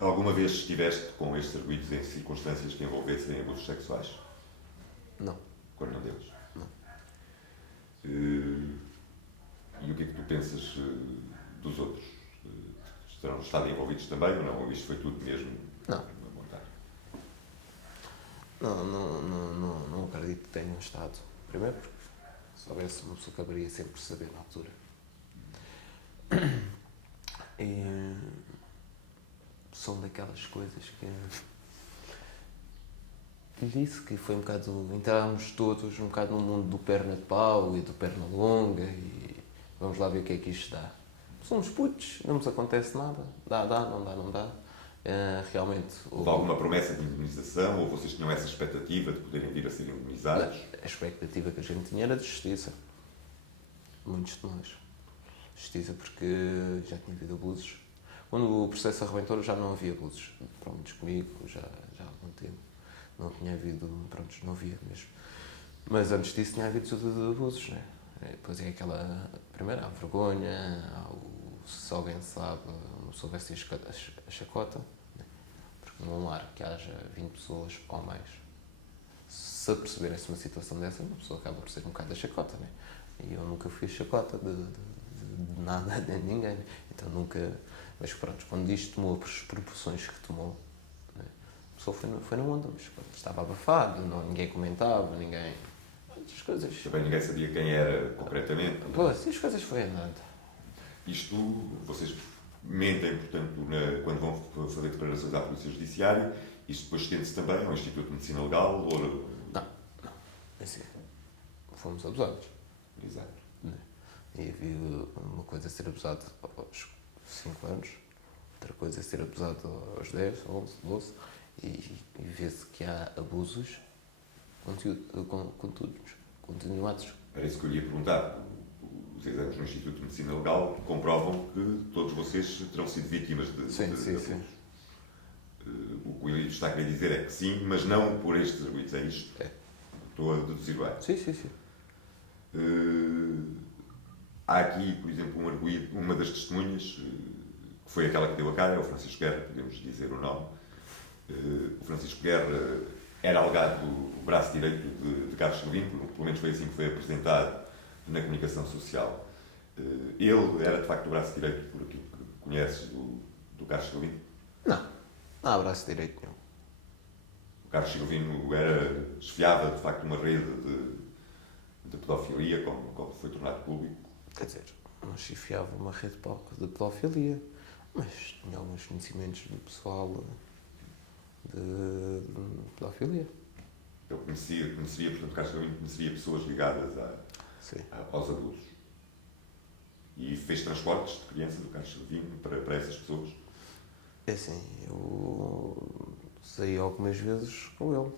Alguma vez estiveste com estes arguidos em circunstâncias que envolvessem abusos sexuais? Não. Com nenhum deles? Não. E o que é que tu pensas dos outros? Terão estado envolvidos também ou não? Ou isto foi tudo mesmo Não. uma montagem? Não acredito que tenham estado. Primeiro porque se houvesse uma pessoa acabaria sempre por saber na altura. E são daquelas coisas que disse que foi um bocado, entrarmos todos um bocado no mundo do perna de pau e do perna longa e vamos lá ver o que é que isto dá. Somos putos, não nos acontece nada. Dá, não dá. Realmente... Houve alguma promessa de indemnização ou vocês tinham essa expectativa de poderem vir a ser indemnizados? A expectativa que a gente tinha era de justiça. Muitos de nós. Justiça porque já tinha havido abusos. Quando o processo arrebentou já não havia abusos. Pelo menos comigo, já há algum tempo. Não tinha havido, pronto, não havia mesmo. Mas antes disso tinha havido abusos, né? Depois é aquela, primeiro há a vergonha, se alguém sabe, não soubesse a chacota, né? Porque num lar que haja 20 pessoas ou mais, se perceberem-se uma situação dessa, uma pessoa acaba por ser um bocado a chacota, né? E eu nunca fui a chacota de nada, de ninguém, então nunca, mas pronto, quando isto tomou as proporções que tomou, né? A pessoa foi na onda, mas pronto, estava abafado, ninguém comentava, ninguém... As coisas... Também ninguém sabia quem era concretamente. Pois, as coisas foi andando. Isto, vocês mentem, portanto, quando vão fazer declarações à Polícia Judiciária, isto depois estende-se também ao Instituto de Medicina Legal ou... Não. Assim, fomos abusados. Exato. E havia uma coisa a ser abusado aos 5 anos, outra coisa a ser abusado aos 10, 11, 12, e vê-se que há abusos continuados. Era isso que eu lhe ia perguntar. Os exames no Instituto de Medicina Legal comprovam que todos vocês terão sido vítimas de abusos. Sim. O que o Ilírio está a querer dizer é que sim, mas não por estes arguidos, é isto? É. Estou a deduzir bem. Sim. Há aqui, por exemplo, um arguido, uma das testemunhas, que foi aquela que deu a cara, é o Francisco Guerra, podemos dizer o nome. O Francisco Guerra era alegado o braço direito de Carlos Silvino, pelo menos foi assim que foi apresentado na comunicação social. Ele era, de facto, o braço direito, por aquilo que conheces, do Carlos Silvino? Não há braço direito nenhum. O Carlos Silvino desfiava, de facto, uma rede de pedofilia, como foi tornado público. Quer dizer, não chefiava uma rede de pedofilia, mas tinha alguns conhecimentos do pessoal de pedofilia. Ele conhecia, portanto, Carlos Silvino conhecia pessoas ligadas aos abusos. E fez transportes de crianças do Carlos Silvino para essas pessoas? É assim, eu saí algumas vezes com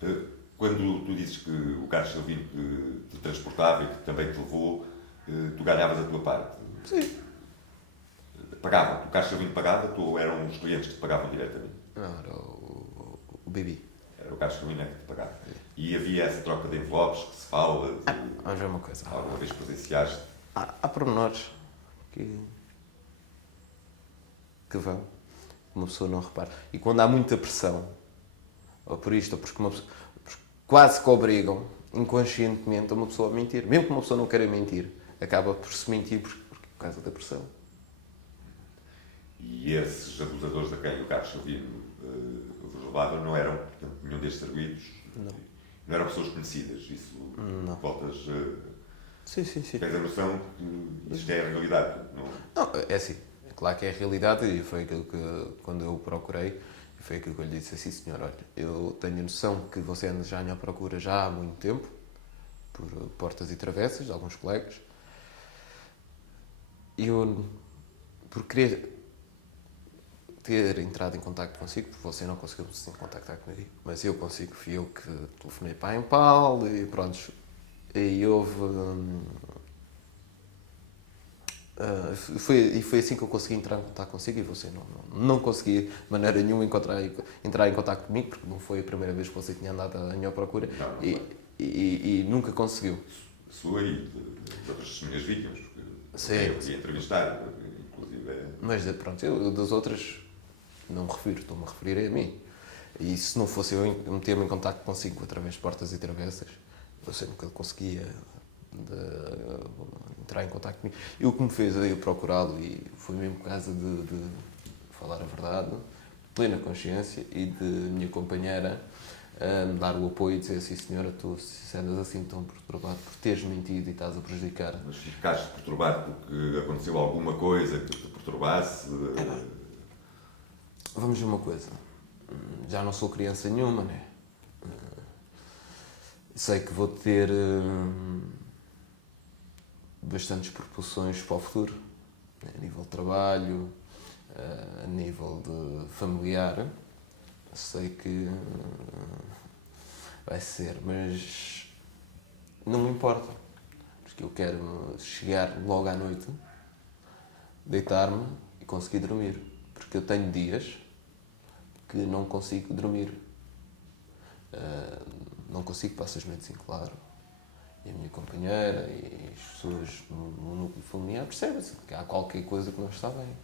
ele. Quando tu dizes que o Carlos Silvino te transportava e que também te levou, tu ganhavas a tua parte? Sim. Pagava? O Carlos Silvino pagava ou eram os clientes que te pagavam diretamente? Não, era o Bibi. Era o Carlos Silvino que te pagava. E havia essa troca de envelopes que se fala? Vamos ver uma coisa. Alguma vez presenciaste? Há pormenores que vão, uma pessoa não repara. E quando há muita pressão, ou por isto, ou porque quase que obrigam, inconscientemente, a uma pessoa a mentir. Mesmo que uma pessoa não queira mentir, acaba por se mentir por causa da pressão. E esses abusadores a quem o Carlos Silvino vos levava não eram, portanto, nenhum destes arguidos? Não eram pessoas conhecidas? Isso não. Voltas... Sim. Tens a noção que isto é a realidade? Não, é assim. É claro que é a realidade e foi aquilo que, quando eu procurei, foi aquilo que eu lhe disse assim, senhor, olha, eu tenho a noção que você anda já à minha procura já há muito tempo, por portas e travessas de alguns colegas, e eu, por querer ter entrado em contacto consigo, porque você não conseguiu se contactar comigo, mas eu consigo, fui eu que telefonei para a Impal e pronto, e houve... foi assim que eu consegui entrar em contato consigo e você não consegui de maneira nenhuma entrar em contato comigo, porque não foi a primeira vez que você tinha andado à minha procura e nunca conseguiu. Sua e de outras minhas vítimas, porque sim. eu ia entrevistar, inclusive. Mas, pronto, eu das outras não me refiro, estou-me a referir a mim. E se não fosse eu meter-me em contacto consigo através de portas e travessas, você nunca conseguia entrar em contacto comigo. E o que me fez a eu procurá-lo, e foi mesmo por causa de falar a verdade, plena consciência, e de minha companheira me dar o apoio e dizer assim: senhora, tu se andas assim tão perturbado por teres mentido e estás a prejudicar. Mas ficaste perturbado porque aconteceu alguma coisa que te perturbasse? Vamos ver uma coisa. Já não sou criança nenhuma, né? Sei que vou ter bastantes propulsões para o futuro, a nível de trabalho, a nível de familiar. Sei que vai ser, mas não me importa, porque eu quero chegar logo à noite, deitar-me e conseguir dormir, porque eu tenho dias que não consigo dormir. Não consigo, passo as noites em claro. E a minha companheira e as pessoas no núcleo familiar percebem-se que há qualquer coisa que não está bem.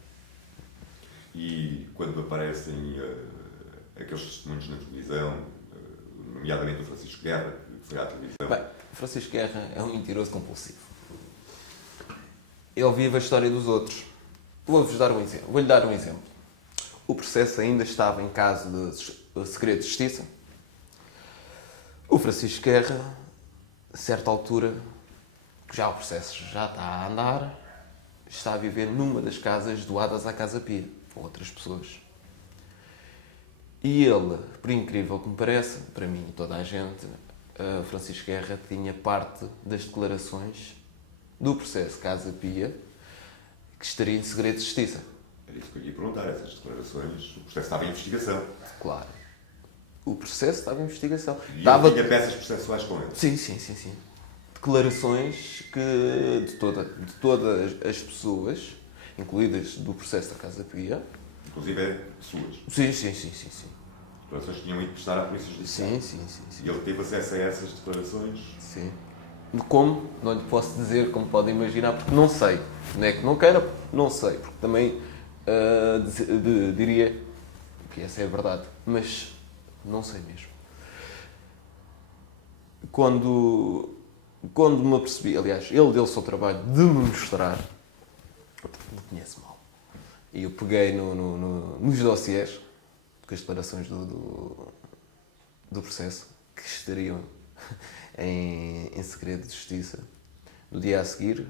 E quando aparecem aqueles testemunhos na televisão, nomeadamente o Francisco Guerra, que foi à televisão... Bem, Francisco Guerra é um mentiroso compulsivo. Ele vive a história dos outros. Vou-lhe dar um exemplo. O processo ainda estava em caso de segredo de justiça. O Francisco Guerra, a certa altura, que já o processo já está a andar, está a viver numa das casas doadas à Casa Pia, com outras pessoas. E ele, por incrível que me pareça, para mim e toda a gente, Francisco Guerra tinha parte das declarações do processo Casa Pia que estaria em segredo de justiça. Era isso que eu ia perguntar, essas declarações, o processo estava em investigação. Claro. O processo estava em investigação. E ele tinha peças processuais com ele. Sim. Declarações que de todas as pessoas, incluídas do processo da Casa Pia. Inclusive suas. Sim. Declarações que tinham ido prestar à Polícia Judiciária. Sim. E ele teve acesso a essas declarações? Sim. Como? Não lhe posso dizer, como podem imaginar, porque não sei. Não é que não queira, não sei. Porque também diria que essa é a verdade. Mas não sei mesmo. Quando me apercebi, aliás, ele deu o seu trabalho de me mostrar, me conhece mal. E eu peguei nos dossiês, com as declarações do processo, que estariam em segredo de justiça. No dia a seguir,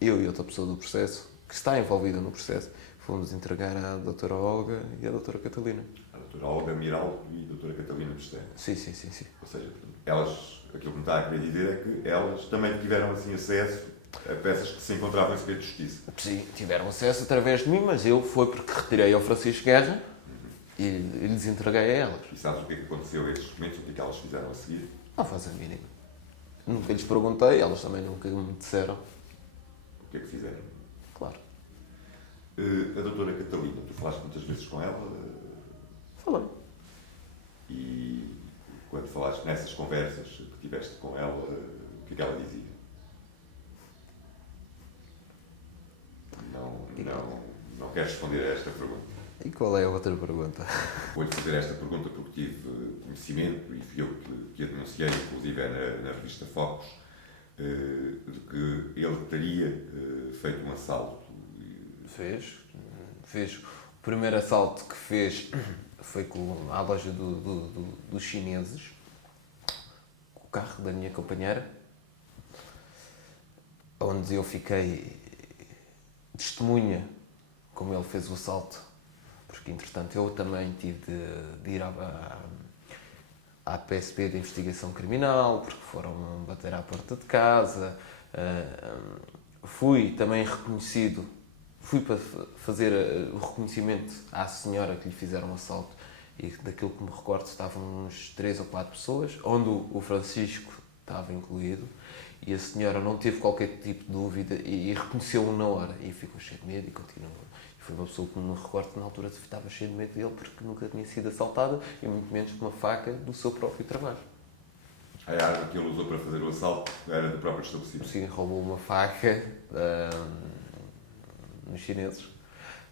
eu e outra pessoa do processo, que está envolvida no processo, fomos entregar à doutora Olga e à doutora Catalina. A doutora Olga Miraldo e a doutora Catalina Pestana. Sim. Ou seja, elas, aquilo que me está a querer dizer é que elas também tiveram assim acesso a peças que se encontravam em segredo de justiça. Sim, tiveram acesso através de mim, mas eu foi porque retirei ao Francisco Guerra e lhes entreguei a elas. E sabes o que é que aconteceu a esses documentos, o que é que elas fizeram a seguir? Não faz a mínima. Nunca lhes perguntei, elas também nunca me disseram. O que é que fizeram? Claro. A doutora Catalina, tu falaste muitas vezes com ela? Falei. E quando falaste nessas conversas que tiveste com ela, o que é que ela dizia? Não queres responder a esta pergunta? E qual é a outra pergunta? Vou-lhe fazer esta pergunta porque tive conhecimento, e fui eu que a denunciei, inclusive na revista Focus, de que ele teria feito um assalto. Fez. O primeiro assalto que fez foi à loja dos chineses, com o carro da minha companheira, onde eu fiquei testemunha como ele fez o assalto, porque entretanto eu também tive de ir à PSP de Investigação Criminal, porque foram bater à porta de casa. Fui também reconhecido, fui para fazer o reconhecimento à senhora que lhe fizeram o assalto, e daquilo que me recordo estavam uns 3 ou 4 pessoas, onde o Francisco estava incluído, e a senhora não teve qualquer tipo de dúvida e reconheceu-o na hora, e ficou cheio de medo e continuou. Foi uma pessoa que me recordo que na altura estava cheio de medo dele, porque nunca tinha sido assaltada, e muito menos com uma faca do seu próprio trabalho. A arma que ele usou para fazer o assalto era do próprio estabelecimento? Sim, roubou uma faca nos chineses.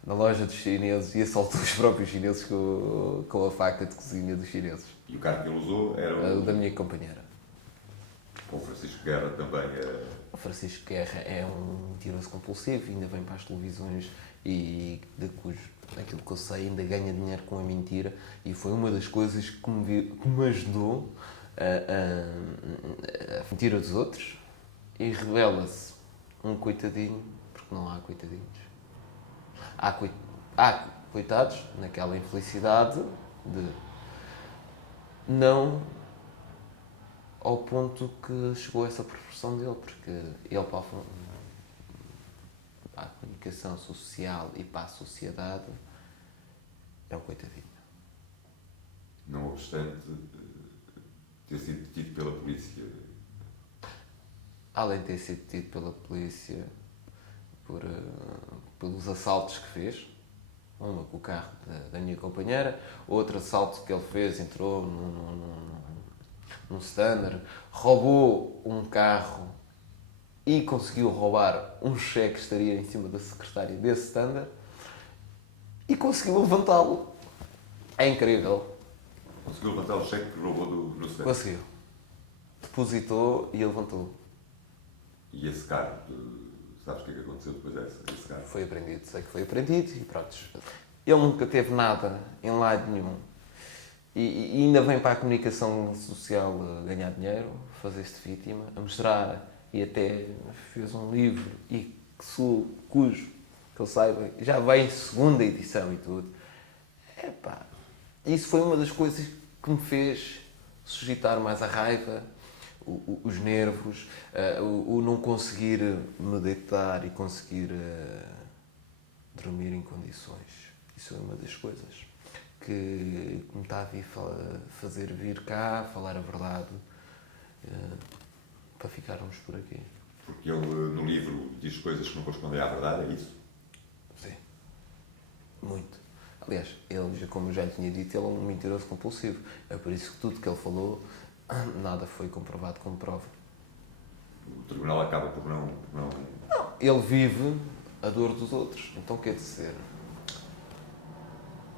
na loja dos chineses e assaltou os próprios chineses com a faca de cozinha dos chineses. E o carro que ele usou era O da minha companheira. o Francisco Guerra também. O Francisco Guerra é um mentiroso compulsivo, ainda vem para as televisões e aquilo que eu sei, ainda ganha dinheiro com a mentira, e foi uma das coisas que me ajudou a mentira dos outros, e revela-se um coitadinho, porque não há coitadinhos. Há coitados naquela infelicidade de não ao ponto que chegou a essa proporção dele, porque ele para a comunicação social e para a sociedade é um coitadinho. Não obstante ter sido detido pela polícia. Além de ter sido detido pela polícia pelos assaltos que fez, uma com o carro da minha companheira, outro assalto que ele fez, entrou num standard, roubou um carro e conseguiu roubar um cheque que estaria em cima da secretária desse standard e conseguiu levantá-lo. É incrível. Conseguiu levantar o cheque que roubou no stand. Conseguiu. Depositou e levantou. E esse carro, sabes o que é que aconteceu depois desse carro? Foi apreendido, sei que foi apreendido e pronto. Ele nunca teve nada em lado nenhum. E ainda vem para a comunicação social ganhar dinheiro, fazer-se vítima, a mostrar, e até fez um livro cujo, que ele saiba, já vai em segunda edição e tudo. Epá, isso foi uma das coisas que me fez suscitar mais a raiva, os nervos, o não conseguir me deitar e conseguir dormir em condições. Isso é uma das coisas que me está a fazer vir cá, falar a verdade, para ficarmos por aqui. Porque ele, no livro, diz coisas que não correspondem à verdade, é isso? Sim. Muito. Aliás, ele, como eu já lhe tinha dito, ele é um mentiroso compulsivo. É por isso que tudo que ele falou, nada foi comprovado como prova. O tribunal acaba por não... Não, ele vive a dor dos outros. Então, quer dizer,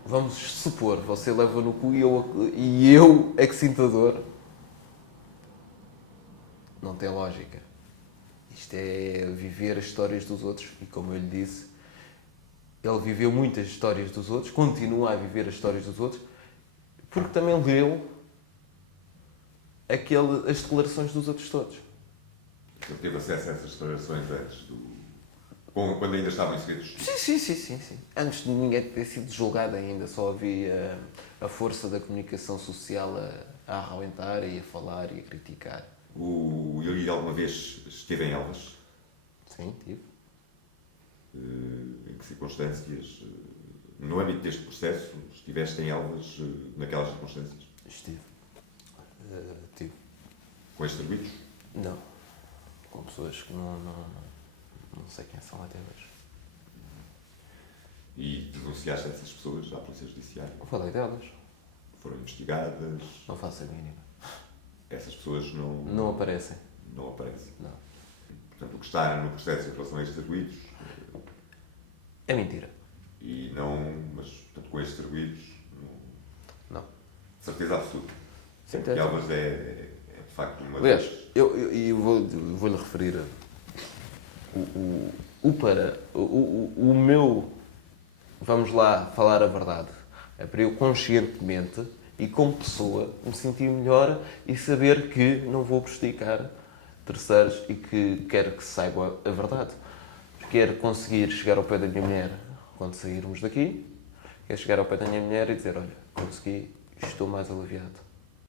vamos supor, você leva no cu e eu é que sinto a dor. Não tem lógica. Isto é viver as histórias dos outros. E como eu lhe disse, ele viveu muitas histórias dos outros, continua a viver as histórias dos outros, porque também leu as declarações dos outros todos. Ele teve acesso a essas declarações antes quando ainda estavam inscritos? Sim. Antes de ninguém ter sido julgado ainda, só havia a força da comunicação social a arrebentar e a falar e a criticar. Ele alguma vez esteve em Elvas? Sim, tive. Em que circunstâncias, no âmbito deste processo, estiveste em Elvas naquelas circunstâncias? Estive. Tive. Com estes serviços? Não. Com pessoas que não sei quem são até hoje. E denunciaste essas pessoas à Polícia Judiciária? Falei delas. Foram investigadas? Não faço a mínima. Essas pessoas não aparecem. Não aparecem? Não. Portanto, o que está no processo em relação a estes arguidos... É mentira. E não... Mas, portanto, com estes arguidos... Não. Certeza absoluta. Certeza. Porque Elvas é de facto uma... Aliás, eu vou-lhe referir o meu... Vamos lá falar a verdade. É para eu conscientemente e como pessoa me sentir melhor e saber que não vou prejudicar terceiros e que quero que se saiba a verdade. Quero conseguir chegar ao pé da minha mulher quando sairmos daqui, quero chegar ao pé da minha mulher e dizer, olha, consegui, estou mais aliviado.